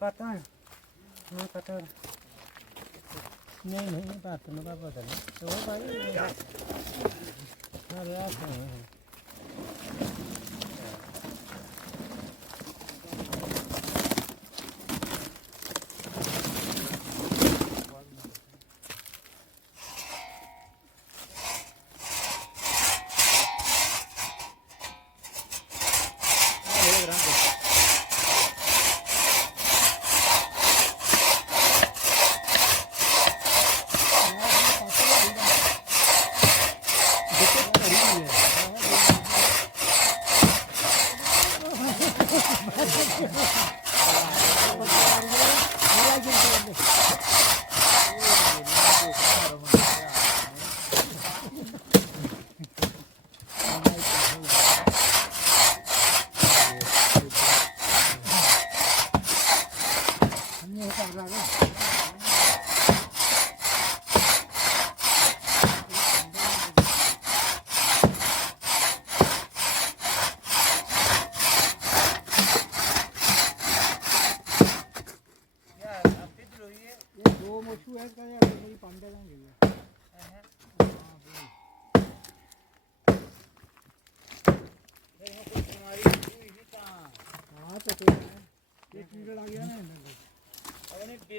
पता है पता नहीं बात में पता नहीं तो भाई अरे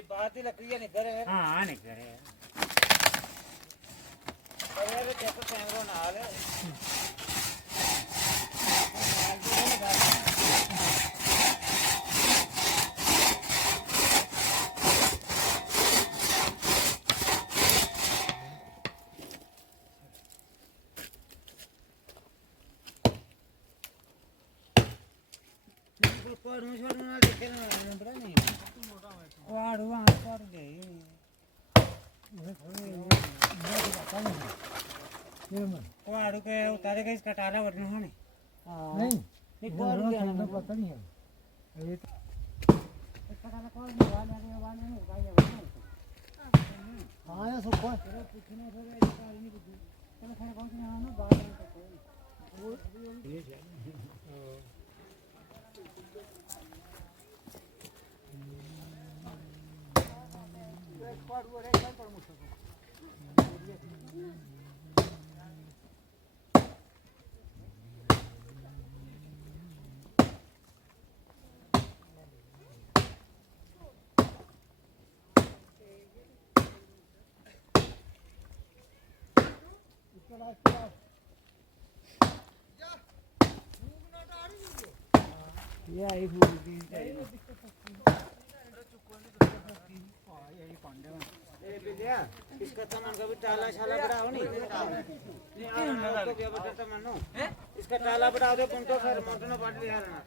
बात ही लकड़ी नहीं करे हां नहीं करे अरे चेक कैमरा नाल पर मुझे ना देखे ना बड़ा नहीं वाड़ वहां पर गए वाड़ के उतारे के इसका टाला वरना है नहीं नहीं पर गया पता नहीं है ये इसका टाला कौन वाले नहीं हां या सब को पूछने थोड़े नहीं बुद्धि चलो खैर कौन से ना बात ये आई इसका तमन का भी टाला शाला बढ़ाओ नहीं इसका टाला बढ़ा दो पंटो सर मोटनो पाट लिया ना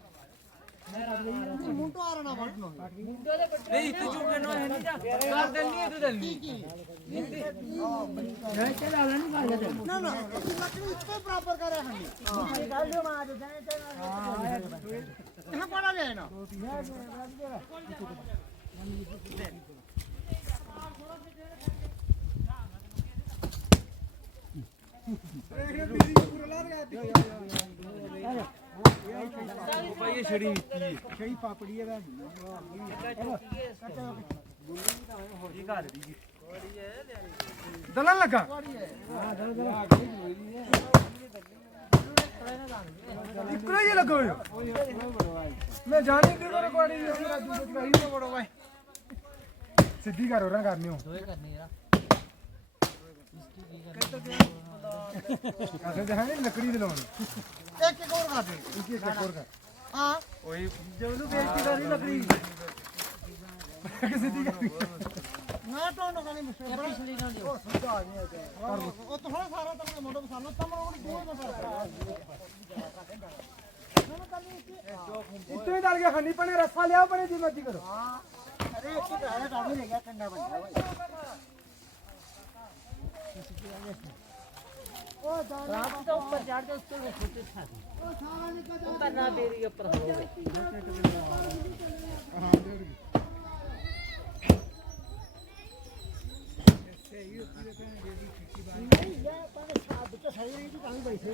ਮੁੰਟੋ ਆ ਰਣਾ ਵੱਢਣੋ ਨਹੀਂ ਤੂੰ ਚੁੱਕੇ ਨਾ ਹੈ ਨਹੀਂ ਜਾ ਕਰ ਦੇਣੀ ਤੂੰ ਦੇਣੀ ਨਹੀਂ ਤੇ ਲਾਲਾ ਨਹੀਂ ਮਾਰ ਦੇ ਨਾ ਨਾ ਤੁਸੀਂ ਲੱਕੜੀ ਇੱਕੋ ਬਰਾਬਰ ਕਰ ਰਹੇ ਹਾਂ ਗੱਲ ਲਿਓ ਮਾਰ ਦੇ ਹਾਂ ਪੜਾ ਲੈ ਨਾ ਭਾਈ ਛੜੀ ਛੜੀ ਪਾਪੜੀ ਇਹਦਾ ਕੀ ਕਰ ਦੀ ਦਲਨ ਲੱਗਾ ਇਕੜਾ ਹੀ ਲੱਗਾ ਮੈਂ ਜਾਣੀ ਕਿ ਮੇਰੇ ਕੋੜੀ ਮੇਰਾ ਜੂਤ ਕਰੀ ਨਾ ਬੜੋ ਭਾਈ ਸਿੱਧੀ ਕਰੋ ਨਾ ਕਰਨੀ ਹੋ ਦੋਏ ਕਰਨੀ ਯਾਰ ਅਸਾਂ ਜਹਾਨੇ ਲੱਕੜੀ ਦੇ ਲਾਉਣੀ ਇੱਕ ਇੱਕ ਹੋਰ ਕਰ ਦੇ ਇੱਕ ਹੋਰ ਕਰ ਹਾਂ ਓਏ ਜਦੋਂ ਬੇਇੱਜ਼ਤੀ ਕਰੀ ਲੱਕੜੀ ਸਿੱਧੀ ਕਰਨੀ ਨਾ ਟੋਨ ਕਰਨੀ ਮੁਸ਼ਕਿਲ ਪਿਛਲੀ ਨਾਲ ਉਹ ਸੁਧਾ ਆ ਗਿਆ ਉਹ ਤਾਂ ਹੁਣ ਸਾਰਾ ਤਾਂ ਮੋਢੇ ਪਸਾਨਾ ਤਮ ਉਹ ਦੋ ਨਾ ਇਤਨੇ ਡਰ ਗਿਆ ਖੰਡੀ ਪਣੇ ਰੱਸਾ ਲਿਆ ਪਣੇ ਦੀ ਮਰਜ਼ੀ ਕਰੋ ਹਾਂ ਅਰੇ ਇੱਕ ਤਾਂ ਕੰਮ ਹੀ ਰਹਿ ਗਿਆ ਕੰਡਾ ਬੰਦਾ ओ रात के ऊपर चढ़ के उसके छोटे था ओ सारा निकल जा करना तेरी ऊपर हो हां ऐसे ही होती है जेडी खिची बात नहीं ये पर साथ तो सही नहीं तो कहीं बैठे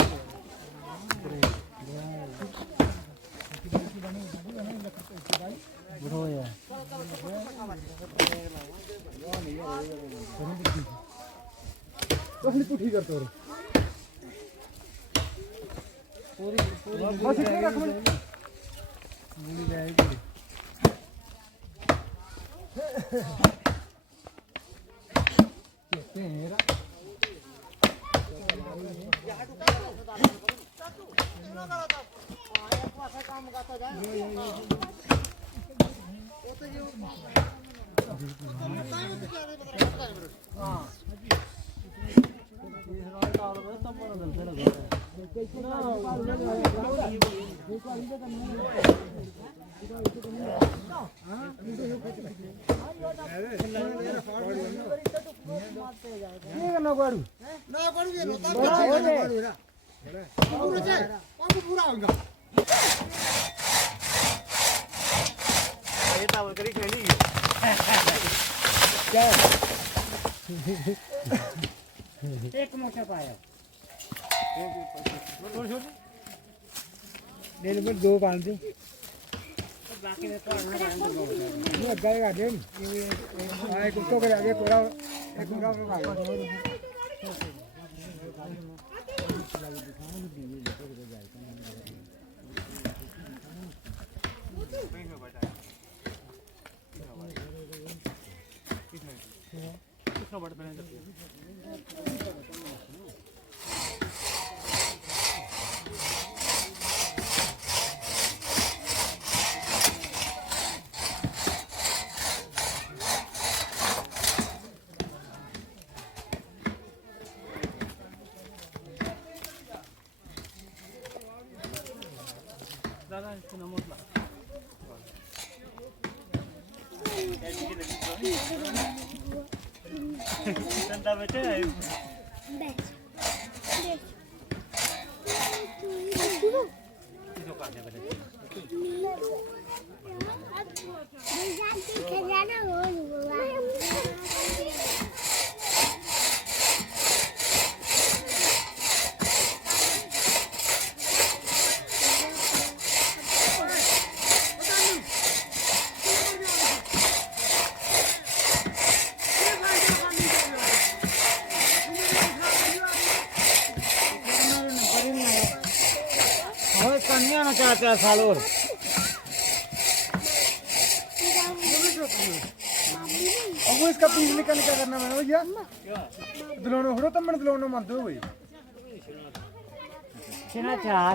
बुढ़ो यार अपनी पुठी करते हो पूरी बस इतना रख मिल जाएगी तेरा काम करता जाए हाँ पूरा होगा ये टावर करी खेली क्या एक मोटा पाया डेढ़ में दो पाँच दिन बाकी में तो ये गएगा दिन एक कुत्तों के आगे पूरा एक पूरा कितना बड़ा बना दादा इसको नमक ला Senta बैठे है किसको काटने बैठे कन्या ना चाहते हैं साल और अब इसका पीस निकाल क्या करना मैंने भैया दिलोनो हो तो मैंने दिलोनो मत दो भाई कितना चार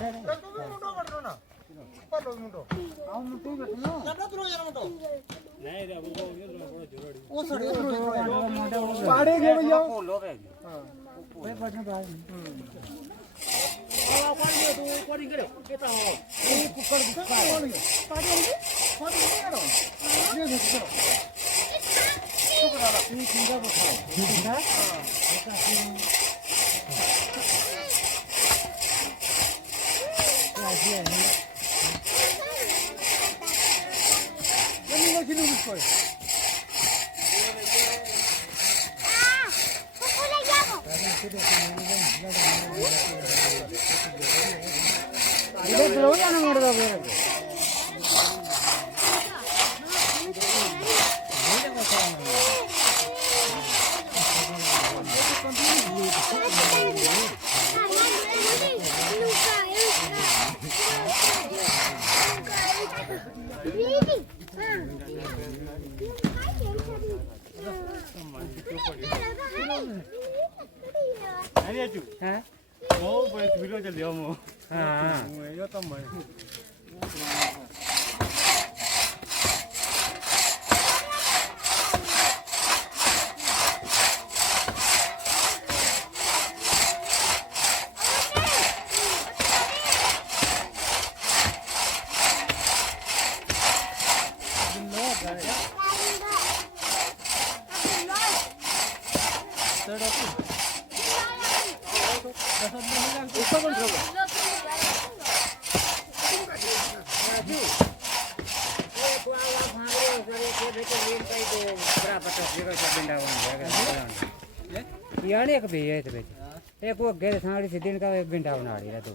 यानी एक भी है इस बीच एक वो गैर सांगड़ी से दिन का एक घंटा बना लिया तो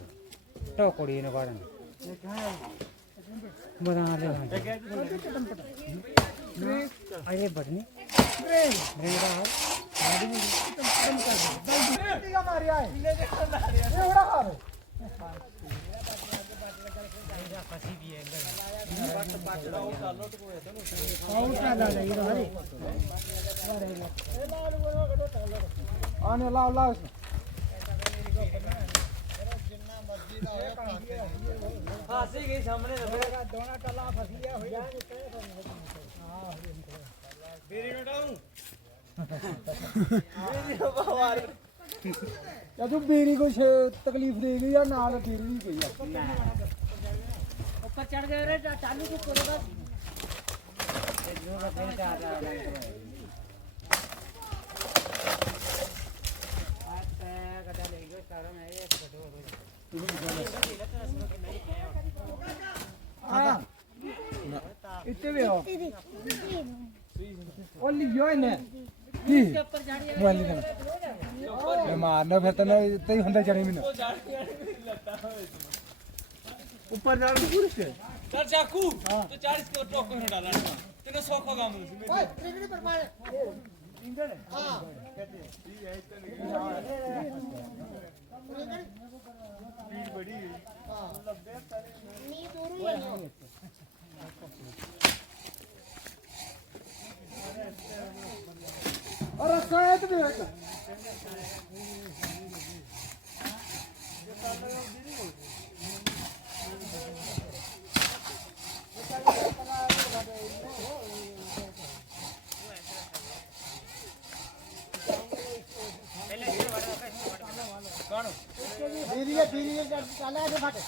टोकड़ी ने कारण बना ले अरे बटनी ब्रेन का गाड़ी में कम कर दे का मारिया है ये बड़ा खा रहे फंसी भी है अंदर आउट डाला ले ये हरे आने लाओ लाओ फांसी गई सामने दोना टला फंसी है हो जाए हां बेरी नटाऊं बेरी बाहर या तू बेरी को तकलीफ दे गई या नाल फिर भी गई ऊपर चढ़ गए रे चालू को करेगा जो रखे आ रहा है इतने भी हो और लियो इन्हें इसके ऊपर झाड़ी वाली कर मैं मारना फिर तो नहीं इतना ही हंडा चढ़े मैंने ऊपर जाने की पूरी से सर चाकू तो 40 को टोक में डाला तेरे 100 का काम है ओए ट्रिगरी पर मार इंगल हां स्पीड बड़ी हां नी दूर ही है और शायद भी है धीरे चला है फटे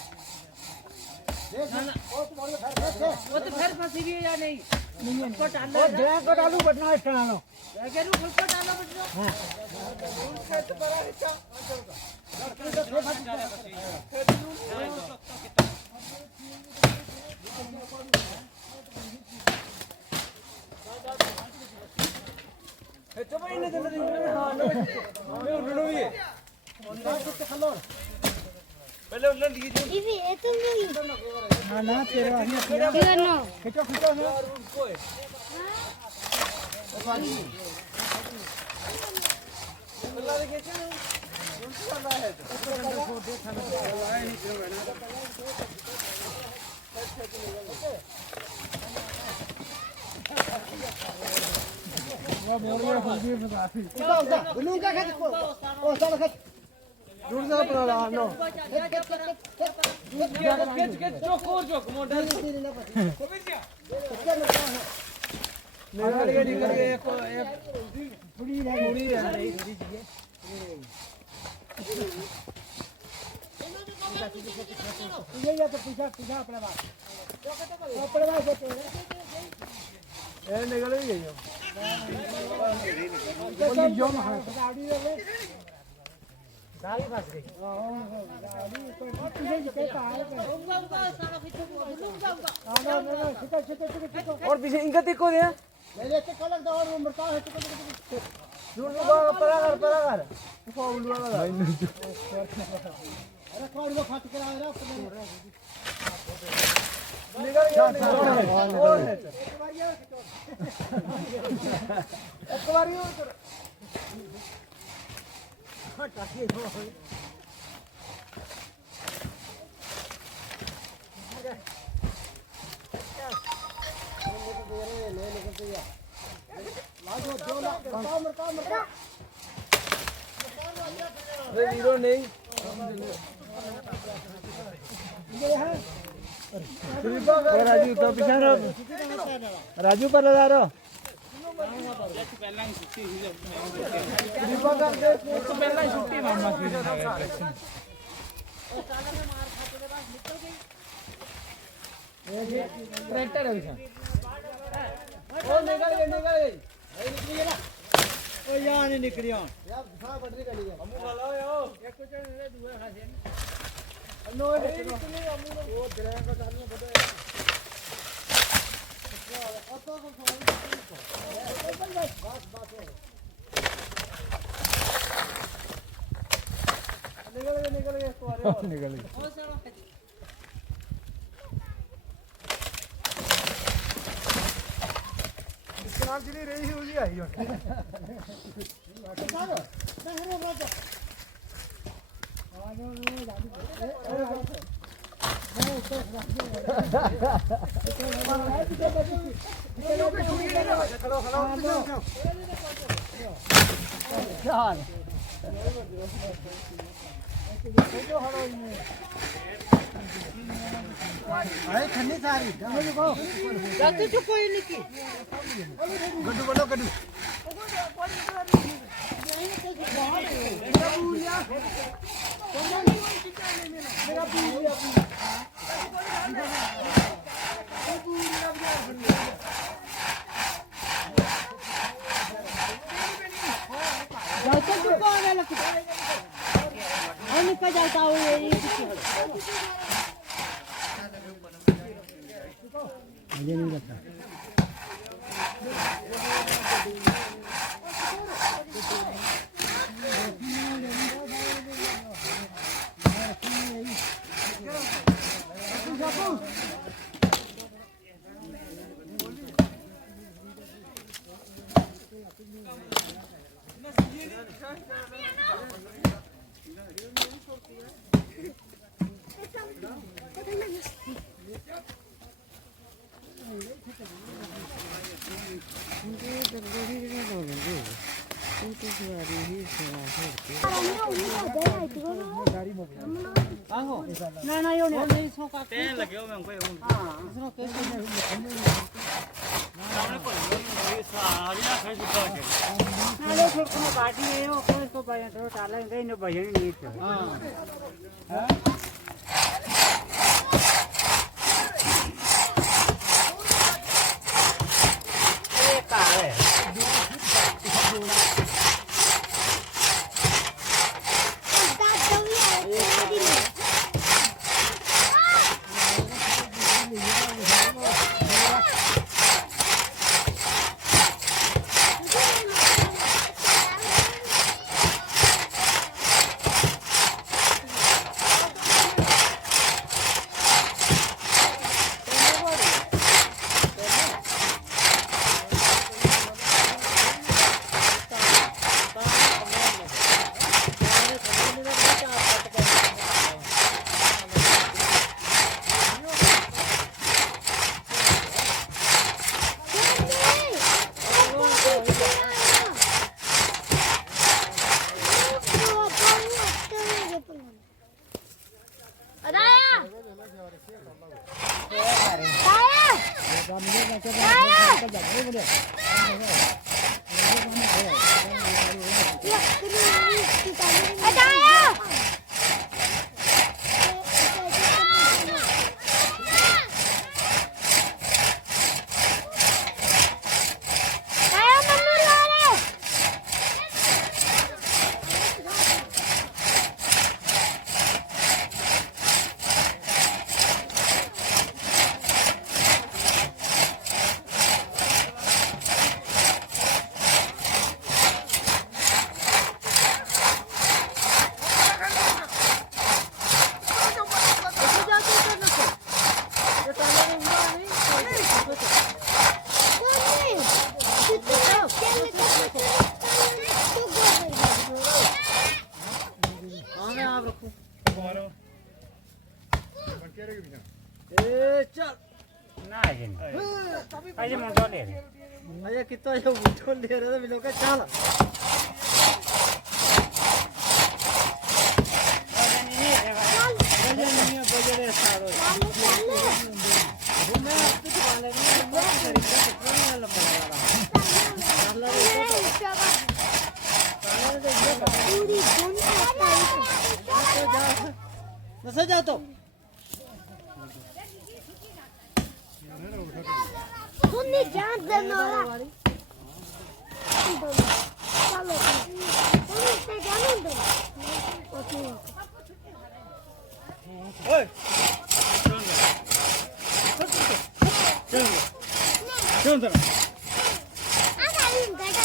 देख वो तो फिर फंसी भी है या नहीं नहीं को डालो वो ड्रैग को डालू बटना इस तरह लो ड्रैग को खुद को डालो बटना हां उसके तो बड़ा हिस्सा लड़के तो फिर फंस जाए तो भाई ने जल्दी हां लो उड़नो भी है तो खलो पहले उल्लन लिए जो ये तुम नहीं हां ना तेरा नहीं नो खिचो खिचो ना उनको है पानी अल्लाह ने खींचे ना उनको वाला है तो छोड़ दे खाना वाला है जो है ना वो मोर में हो गई बगासी उदा ब्लू का खत ओ चल खत दूर जा पर नो के चोकोर चोक मॉडल मेरा ये निकल गया एक पूरी रह रही थोड़ी सी ये या तो पीछा पीछा अपने बात अपने बात से ए निकल ही गई बोली जो मैं गाड़ी ले गाड़ी फंस गई गाड़ी तो तुझे के कहां पे लूंगा सारा पीछे लूंगा और पीछे इनका देखो दे ले लेते कलर दो और मरता है दूर परा कर फाउल वाला भाई अरे कौन वो फाट करा रहा निकल गया एक बार और कर टाकी हो ले लेके तो यार लाजो जो ना मरता अरे हीरो नहीं ये है राजू तो पीछे राजू पर लगा रहा ਪਹਿਲਾਂ ਹੀ ਸੁੱਤੀ ਸੀ दीपक कर दे तो ਪਹਿਲਾਂ ਹੀ ਸੁੱਤੀ ਮਾਮਾ ਕੀ ट्रैक्टर है इसमें ओ निकल गई निकली ना ओ यार नहीं निकलिया यार सा बटरी कर लिया अमू वाला यो एक कुछ ने दुए खासे नो निकली अमू वो ड्राइवर का चालू बता ऑटो को बस निकल गए तो अरे निकल गए नाम चली रही ही उसी आई अरे खन्नी सारी जाते तो कोई नहीं की गड्डू बोलो गड्डू जाते तो कौन है लकी और निकल जाता हूँ ये मुझे नहीं लगता ना ना यो नहीं सोका tên là kiểu mình quay không ISRO कैसे सामने पर सारी ना खाई सुता है ना ले छोड़ को बाटी है यो कोई को भाई थोड़ा डाला गई न भजन नहीं हां ये का है नाम रखूं ਮਾਰੋ ਬਣ ਕੇ ਰਹੇਗੀ ਬਿਨਾ ए चल ना अजय मुंडो ले रहे अजय कितना जो बूठो ले रहे थे मिलो के चल नशा जा तो सुनने जान देना चलो सुनने जान दो ओके ओए चल चल आना इन गाड़ा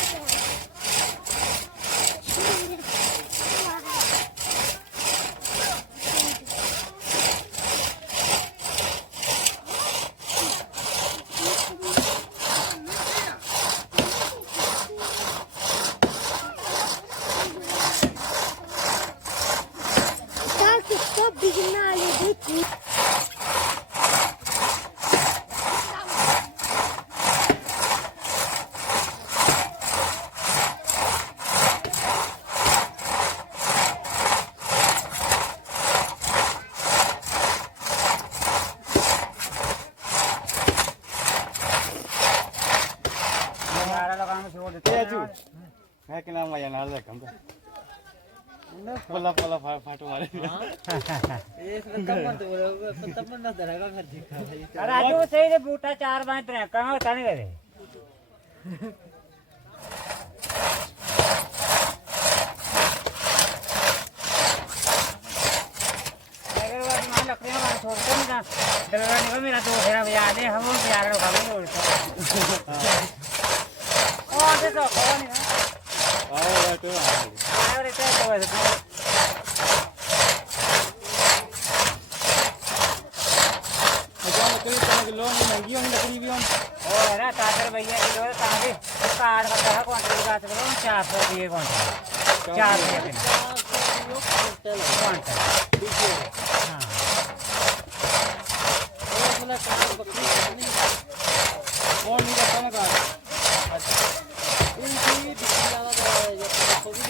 Bignale daqui. है कि नाम आया नाल रखम तो पल्ला पल्ला फाट मारे एक तमन तो तमन ना धरेगा फिर दिखा अरे आज वो सही रे बूटा 4 बार ट्रैक कहां तने करे अगर वो मान लकड़ियां का छोड़ते नहीं ना दरवाजा निकल मेरा तो फेरा बजा दे हम लोग प्यार लो खाली उल्टा ओ दे तो कौन है आओ तो अरे तो वैसे लोन महंगी होनी लकड़ी भी और ना ताकर भैया किलो कहां से कार्ड का है क्वांटल का तो 400 रुपए क्वांटल 400 क्वांटल हां अपना काम बकरी नहीं कौन नहीं करता ना कार इनकी बिजली वाला जो खोली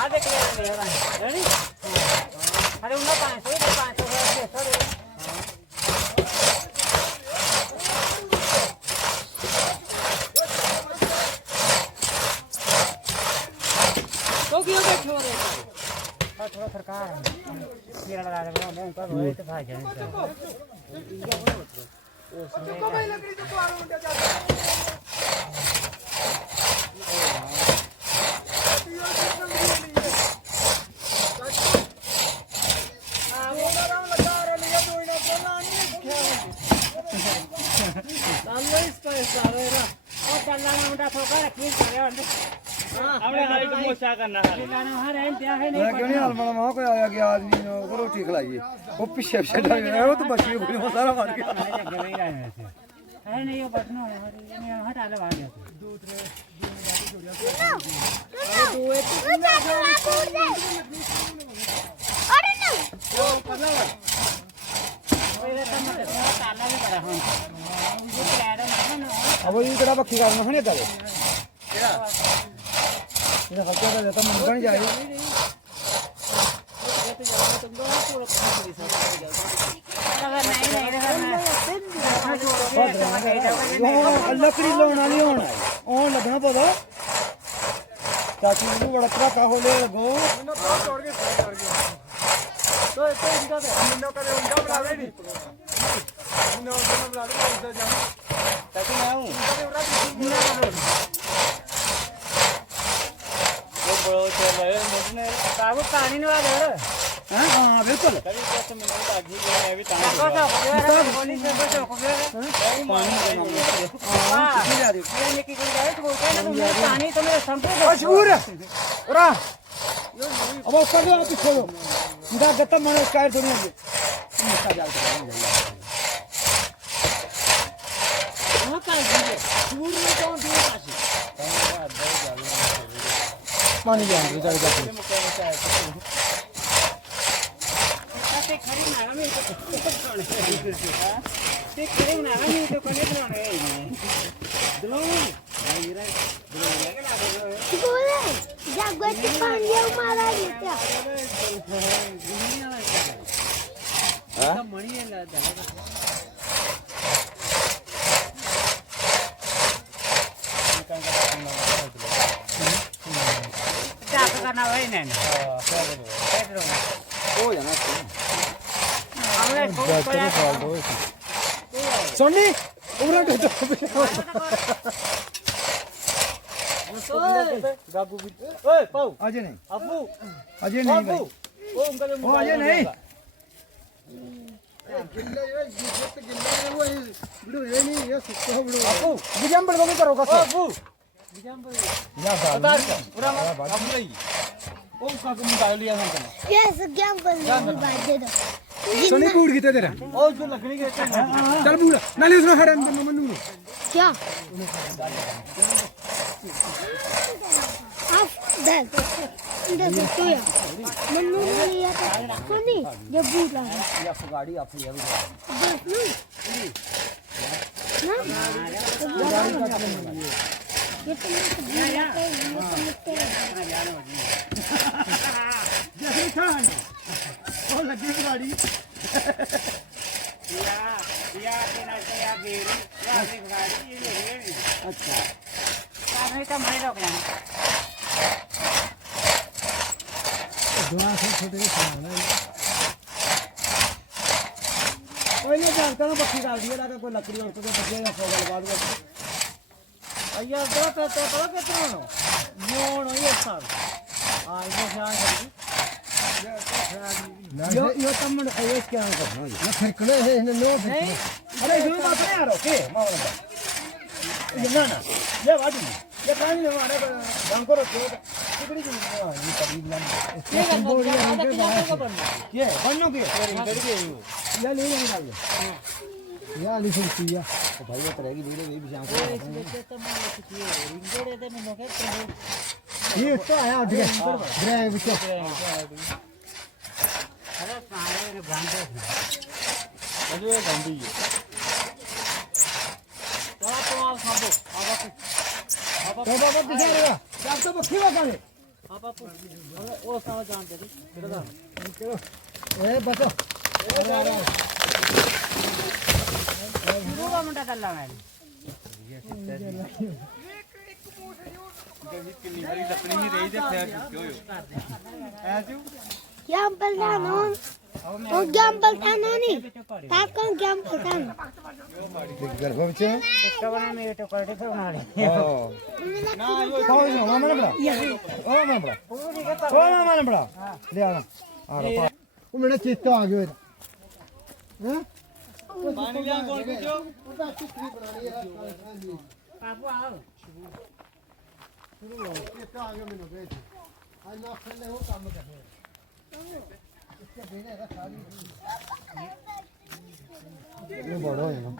आ देख ले नहीं अरे उन्हें 500 तो क्यों बैठो रे और थोड़ा सरकार मेरा लगा दे मैं उनका रोए तो भाग जाने तो भाई लकड़ी तो आरो उंडा जाता मुंडा ठोका रखी करे हमने हाई को मोचा करना है लाना वहां रहन दिया है मैं क्यों नहीं हलमल वहां कोई आया कि आदमी को रोटी खिलाइए वो पीछे पीछे वो तो बची हुई वो सारा मार गया है नहीं वो बचना है हटा ले बाहर अरे नहीं ताला भी बड़ा हूं ये क्रेडो ना अब ये कड़ा बक्की करना है नहीं करे ये खर्चा कर देता मन नहीं जाए लकड़ी लाना नहीं होना ऑन लगना पता ताकि वो बड़ा पटाखा हो ले गो तो इनका मिनो करे उनका बुलावे नहीं मिनो उनका बुलावे उधर जाओ ताकि मैं हूं वो बड़ो चल रहा है मुझने बाबू पानी नवा दे हां बिल्कुल कभी तो मिनट आगे गया मैं भी तांग बोली से बचो को पानी ये निकल जाए तो बोलते हैं ना पानी तो मेरे संपूर्ण मशहूर ओरा अब ऊपर दो पीछे दो इधर गत्ता मैंने स्कायर दुनिया में इसका जाल वहां का है सूर में कौन दिए पासी पानी के अंदर चल जाते ਤੇ ਖੜੀ ਨਾ ਮੈਂ ਤੇ ਖਾਣੇ ਤੇ ਖੜੀ ਨਾ ਮੈਂ ਤੇ ਕੋਨੇ ਬਣਾਉਣੇ ਦਲੋਂ ਆਈਰਾ ਦਲੋਂ ਲੱਗਣਾ बोले जागो पानी मारा लिया ਹਾਂ ਮਣੀ ਹੈ ਲੱਗਦਾ ਚੱਕ ਕਰਨਾ ਹੋਈ ਨਾ हो जाना ਆਵੇਂ ਕੋਇਆ सोनी उमरा तो गागू भी ओए पाऊ अजय नहीं अबू अजय नहीं भाई ओ उनका ओ अजय नहीं अबू विजंबर को भी करो का अबू या उतार पूरा अब नहीं ओ उसका को मोबाइल लिया था यस गेम पर बात दे दो सोनी बूढ़ कितने तेरा ओ जो लकड़ी के चल बूढ़ नाले उसने हरन तो मनु क्या आप दे दे तो या मन्नू ने लिया था सोनी ये बूढ़ा है या गाड़ी आप लिया ना ये तो ओ लगी गाड़ी या के ना से या गेरी या से गाड़ी ये ले अच्छा नहीं तो मैं रोक जाना दुआ से छोटे के खाना कोई नहीं जानता ना पक्की डाल दिया ना कोई लकड़ी और कोई बचे या फोगल बाद में अय्या दो तो पता कितना नो मोन ये साल आ ये जान कर यो तमन ये क्या करना ना फिरकड़े है इन्हें नो नहीं अरे जो बात नहीं आ रहा के मामा ये ना ना ये वाडी ये कानी ने मारे काम करो तो टुकड़ी की ये करीब ना ये बोलिए को बन ये बन्नो के इधर के ये ले नहीं डाल ये आली सुनती है तो भाई ये करेगी वीडियो भी शाम को तो मैं ये रिंगोड़े दे में नोके ये तो आया ड्रे बिच अरे सारे ने ब्रांड अरे ये गंदी है तो आप खाबो तो बाबा दिखा रहा आप तो बखी बाबा ने आप वो सारा जान दे ए बतो पूरा मुंडा कर ला मैं कितनी बड़ी लकड़ी ही रही है फिर क्यों ऐसे गेम पर जानो ओ गेम पर जानो नहीं ताप कौन गेम पर जानो गर्भ बिच इसका बना मेरे तो कर दे तो बना ले ना यो खाओ ना मामा ने बड़ा ओ मामा बड़ा ओ मामा ने बड़ा ले आना आ रहा वो मेरा चेता आ गया हैं पानी लिया कौन पीछो बाबू आओ चेता आ गया मैंने गए आज ना खेलने हो काम करने इसके देने का सारी ये बड़ा है ना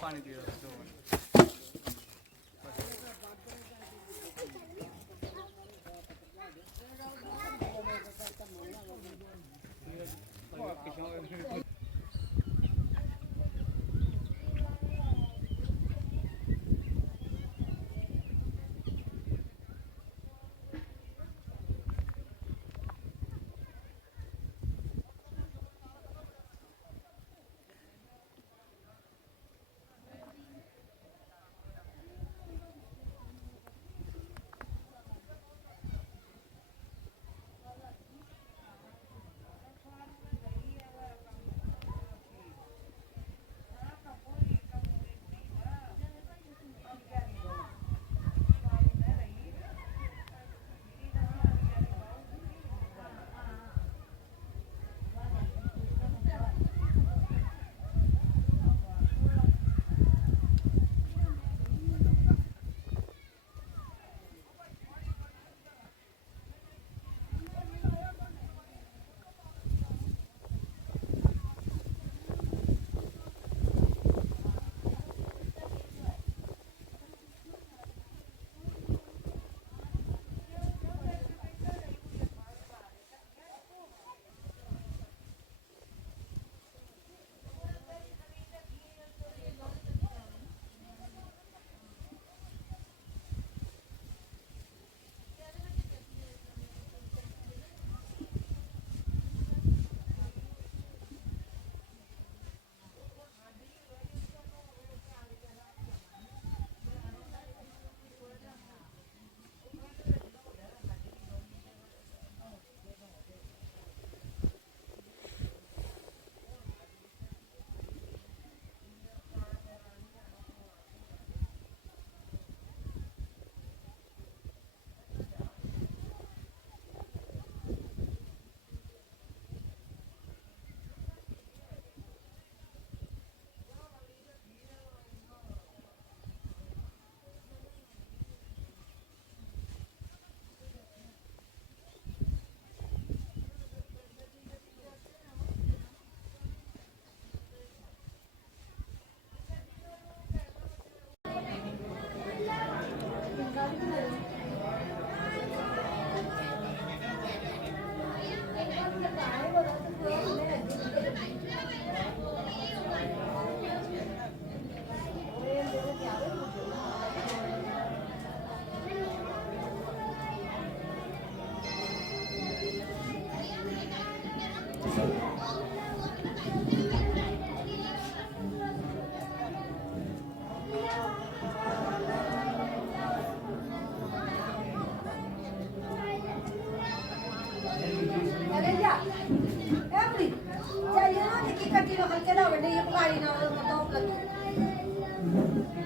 पानी दियो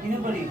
किने बड़ी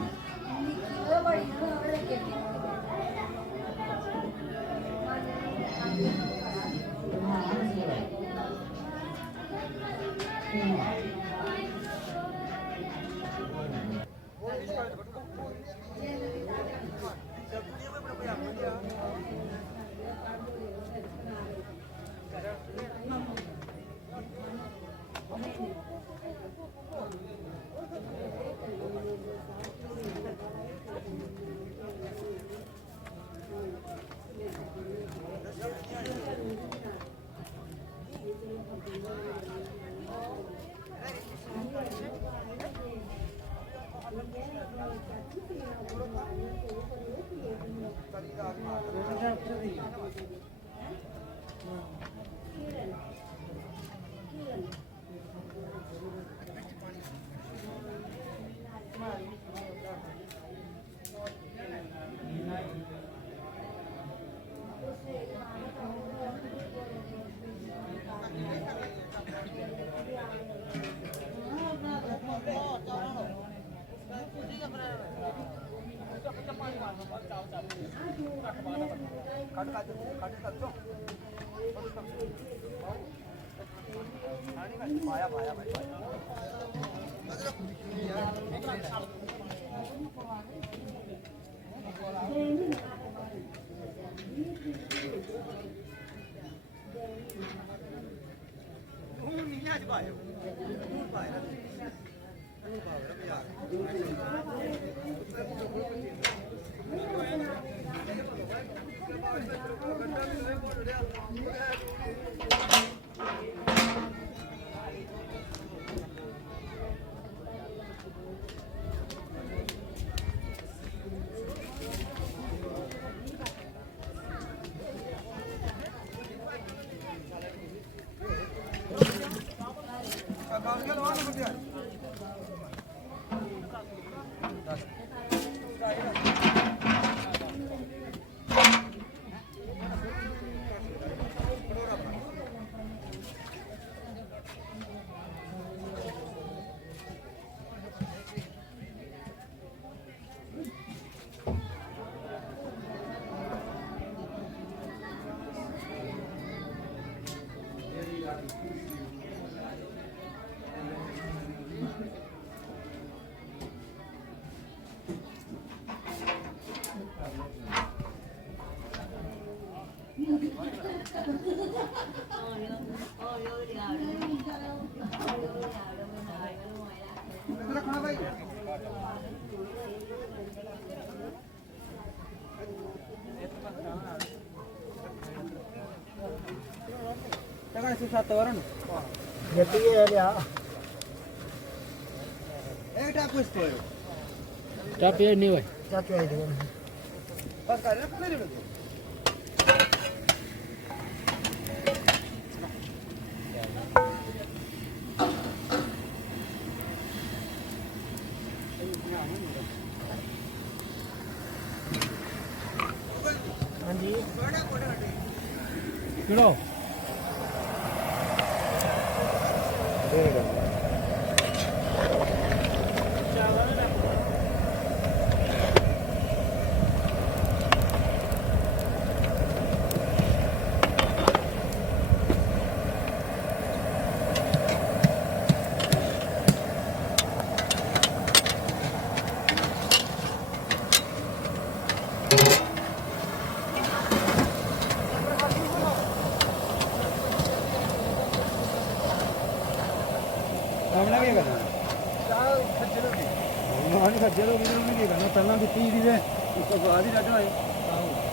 ਪਹਿਲਾਂ ਦਿੱਤੀ ਦੀ ਵੇ ਉਸ ਤੋਂ ਬਾਅਦ ਹੀ ਰੱਖਣਾ ਹੈ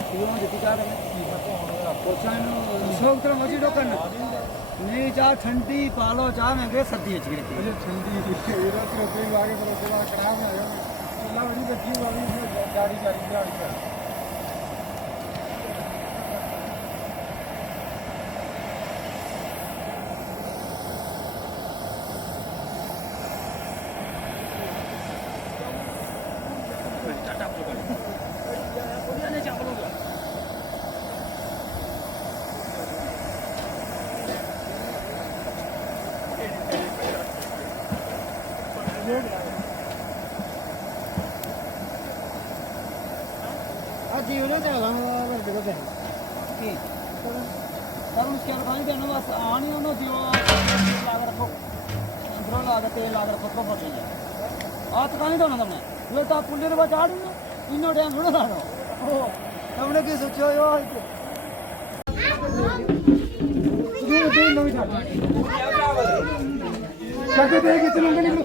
ਕਿਉਂ ਦਿੱਤੀ ਚਾਹ ਪੁੱਛਾਂ ਨੂੰ ਸ਼ੌਕ ਤੋਂ ਮਜੀ ਡੋਕਨ ਨਹੀਂ ਚਾਹ ਠੰਡੀ ਪਾ ਲੋ ਚਾਹ ਮੈਂ ਵੇ ਸਰਦੀ ਵਿੱਚ ਵੀ ਅਜੇ ਠੰਡੀ ਇਹਦਾ ਤੇ ਕੋਈ ਲਾਗੇ ਪਰ ਕੋਲਾ ਖਰਾਬ ਨਾ ਆਇਆ ਚੁੱਲਾ ਬੜੀ ਬੱਜੀ ਵਾਲੀ ਗਾੜੀ ਗਾੜੀ नहीं पर उसके अलग देना बस आनी उन्होंने दियो लाग रखो अंदरों लाग तेल लाग रखो को फट जाए आप कहां नहीं दोना तुमने ये तो पुल्ले ने बचा आड़ी ना इनो टाइम थोड़ा लानो ओ तुमने की सोचो यो ये दे लो इधर चक्के दे के चलो निकलो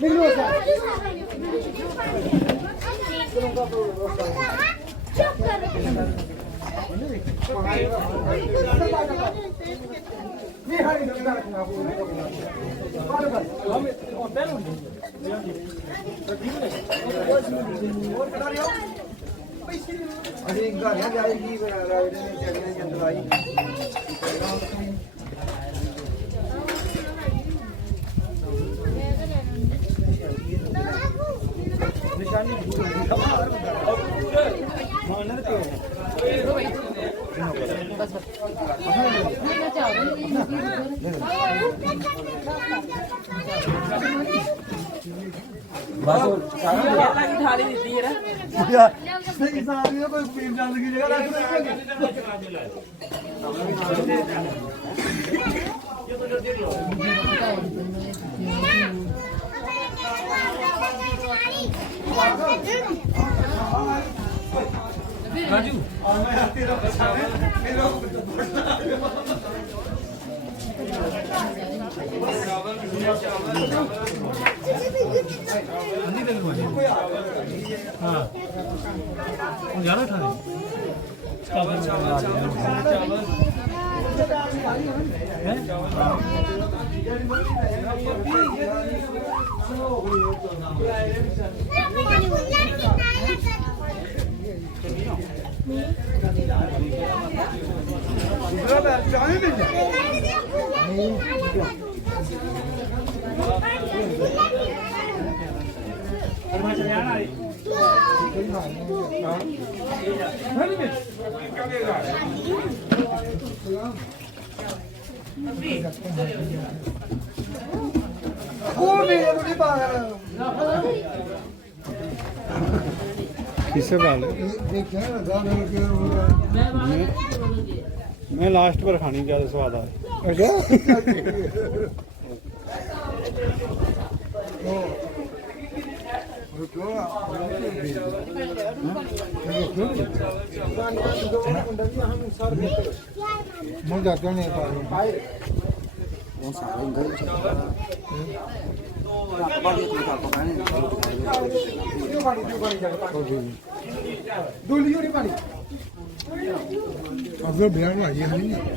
निकलो चुप कर ये हारी लगा रखना आप और बस हम होटल और करा रहे हो अरे एक बार यहां जाएगी राइड में चलने की दवाई निशानी मानर के बस की थाली दी है यार सही साहब ये कोई पीर डाल की जगह रख राजू और मैं तेरा बसाने मेरा हाँ ज़्यादा था दूसरा बैठ जाए मिल जाए किससे बाल मैं लास्ट पर खानी ज्यादा स्वाद आ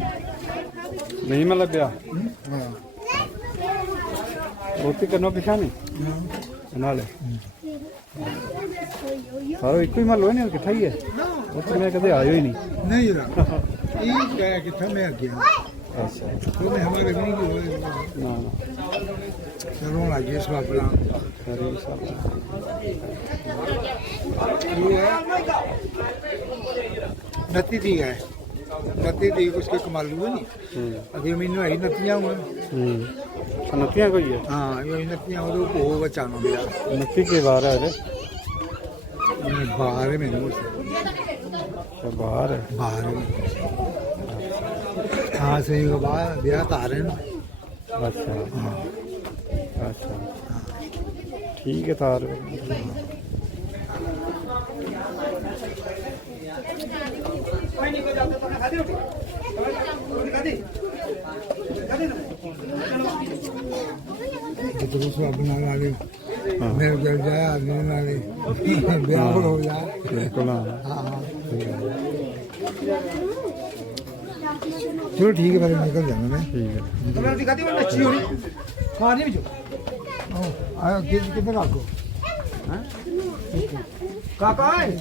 नहीं मतलब ब्याह रोटी करना पिछा नहीं नाले सारो एक ही माल होए ने किथा ही है ਉੱਥੇ ਮੈਂ ਕਦੇ ਆਇਓ ਹੀ ਨਹੀਂ नहीं रहा ये क्या कितना मैं गया ਅੱਛਾ तो मैं हमारे नहीं हुए ਨਾ ਨਾ चलो लगे इस बात पर ਕਰੀ ਸਭ ये है 29 दी है 29 दी उसके कमाल हुए नहीं अभी महीनों आई नतियां हुए ਨਤੀਆਂ ਕੋਈ ਹੈ हाँ ये नतियां वो को बचाना मेरा ਨਤੀ ਕੇ ਬਾਹਰ ਹੈ ਰੇ बाहर है मैंने ਅੱਛਾ ਬਾਹਰ ਹੈ बाहर हाँ सही को बाहर ब्याह तारे ना ਅੱਛਾ ਅੱਛਾ ਠੀਕ ਹੈ ਤਾਰ तो दूसरा बना वाले मेरे घर जाया आदमी वाले ब्याह हो जाए ਬਿਲਕੁਲ ਹਾਂ हाँ हाँ चलो ठीक है फिर निकल जाना मैं ਠੀਕ ਹੈ तुमने दिखाती वो अच्छी होनी हाँ नहीं जो आया कितने काको हैं काका है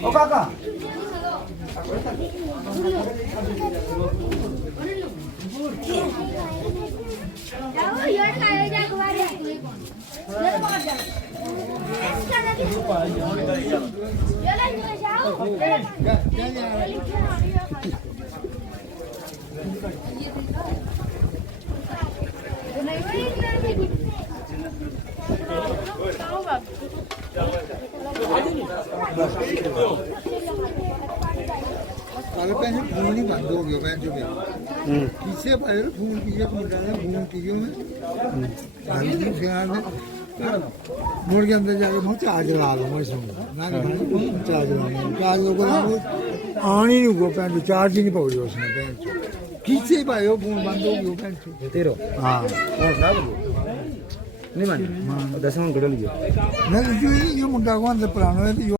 ओ काका जाओ यार खाए जा गुवारे ये तो मार जा ये ले जाओ नहीं ਕੱਲ ਪੈਸੇ ਫੋਨ ਹੀ ਬੰਦ ਹੋ ਗਿਆ ਭੈਣ ਚੋਂ ਕਿਸੇ ਪਾਸੇ ਫੋਨ ਕੀਏ ਮੁੰਡਾ ਨੇ ਫੋਨ ਕੀਓ ਮੈਂ ਹਾਂਜੀ ਖਿਆਲ ਨੇ ਮੁੜ ਕੇ ਅੰਦਰ ਜਾ ਕੇ ਮੈਂ ਚਾਰਜ ਲਾ ਲਵਾਂ ਮੈਂ ਸੁਣਦਾ ਨਾ ਕਿ ਚਾਰਜ ਲਾਉਂ ਚਾਰਜ ਉਹ ਆਣੀ ਨਹੀਂ ਕੋ ਭੈਣ ਚਾਰਜ ਹੀ ਨਹੀਂ ਪਾਉ ਰਿਹਾ ਉਸਨੇ ਭੈਣ ਚੋਂ ਕਿਸੇ ਪਾਸੇ ਫੋਨ ਬੰਦ ਹੋ ਗਿਆ ਭੈਣ ਚੋਂ ਤੇਰੋ ਹਾਂ ਹੋਰ ਖਰਾਬ ਹੋ ਗਿਆ ਨਹੀਂ ਮੰਨ 10ਵਾਂ ਗੜਲ ਗਿਆ ਮੈਂ ਇਹ ਮੁੰਡਾ ਕੋਲ ਅੰਦਰ ਪੁਰਾਣਾ ਹੈ